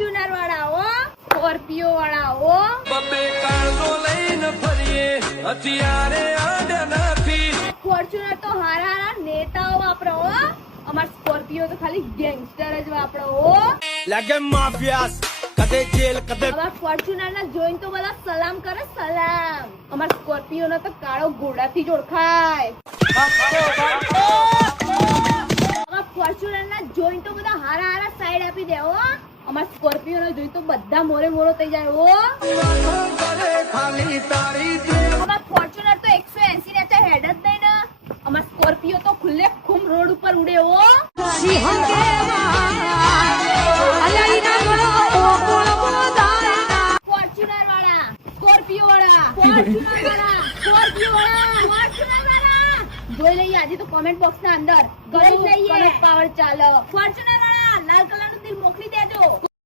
Fortuner વાળા હો, Scorpio વાળા હો. બબે કાળો લઈને ફરીએ હથિયારે આડ નથી. ફોર્ચ્યુનર તો હારા હારા નેતાઓ વાપરો હો, અમાર સ્કોર્પિયો તો ખાલી ગેંગસ્ટર જ વાપરો હો. લાગે માફિયાસ કદે જેલ કદે. અમાર ફોર્ચ્યુનર ના જોઈને તો બધા સલામ કરે સલામ. અમાર સ્કોર્પિયો નો તો કાળો ઘોડાથી જ ઓળખાય. અમાર ફોર્ચ્યુનર ના જોઈને તો બધા હારા હારા સાઈડ આપી દે હો. અમાર સ્કોર્પિયો નો જોઈ તો બધા મોરે મોરો થઈ જાય હો. અમાર ફોર્ચ્યુનર તો 180 ને હેડ જ નહીં ને. અમાર સ્કોર્પિયો તો ખુલ્લે ખુમ રોડ ઉપર ઉડે હો. ફોર્ચ્યુનર વાળા, સ્કોર્પિયો વાળા, ફોર્ચ્યુનર વાળા, સ્કોર્પિયો વાળા, ફોર્ચ્યુનર વાળા જોઈ લઈએ આજે તો કમેન્ટ બોક્સ ના અંદર. ગણિત લઈએ પાવર ચાલે. ફોર્ચ્યુનર વાળા લાલ કલર નું દિલ મોકલી દેજો.